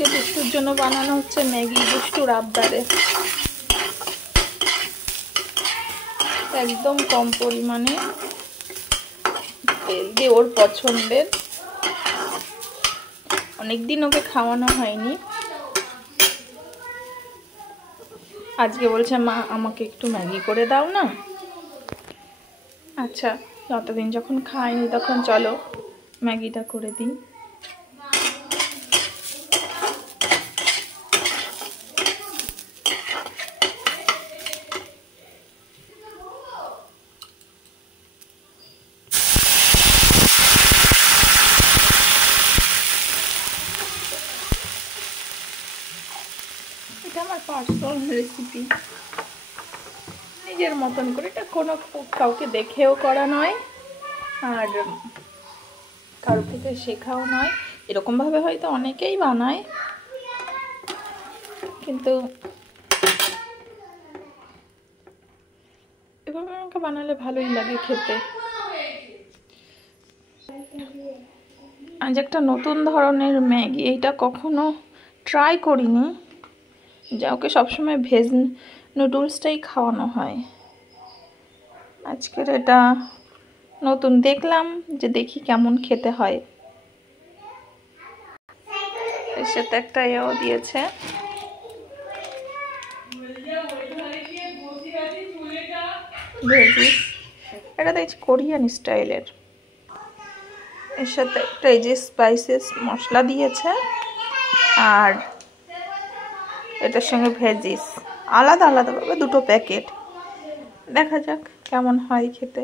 আজকে দুষ্টুর জন্য বানানো হচ্ছে ম্যাগি, দুষ্টুর আবদারে। একদম কম পরিমাণে তেল দিয়ে, ওর পছন্দের। অনেকদিন ওকে খাওয়ানো হয়নি, আজকে বলছে মা আমাকে একটু ম্যাগি করে দাও না। আচ্ছা, যতদিন যখন খাইনি তখন চলো ম্যাগিটা করে দিই। এটা আমার পার্সোনাল রেসিপি, নিজের মতন করে। এটা কোনো কাউকে দেখেও করা নয়, আর কারোর থেকে শেখাও নয়। এরকমভাবে হয়তো অনেকেই বানায়, কিন্তু এভাবে আমাকে বানালে ভালোই লাগে খেতে। আজ একটা নতুন ধরনের ম্যাগি, এইটা কখনো ট্রাই করিনি। যা ওকে সবসময় ভেজ নুডলসটাই খাওয়ানো হয়, আজকের এটা নতুন দেখলাম, যে দেখি কেমন খেতে হয়। এর সাথে একটা এও দিয়েছে, ভেজিস। এটা দেখছি কোরিয়ান স্টাইলের। এর সাথে একটা এই যে স্পাইসেস মশলা দিয়েছে, আর এটার সঙ্গে ভেজিস আলাদা আলাদাভাবে দুটো প্যাকেট। দেখা যাক কেমন হয় খেতে।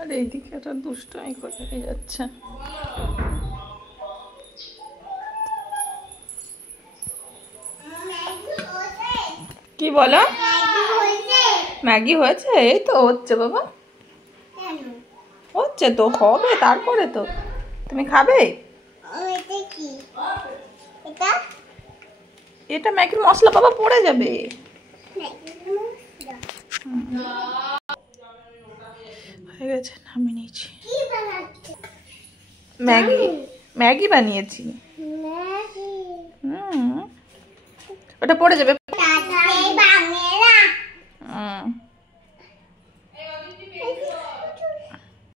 আর এইদিকে একটা দুষ্টুমি করে যাচ্ছে। কি বলো? ম্যাগি হয়েছে? এই তো হচ্ছে বাবা, হচ্ছে তো, হবে তারপরে তো। তুমি খাবে? এটা ম্যাগির মশলা বাবা, পড়ে যাবে। হয়ে গেছে, নামিয়ে নিয়েছি। ম্যাগি, ম্যাগি বানিয়েছি। ওটা পড়ে যাবে।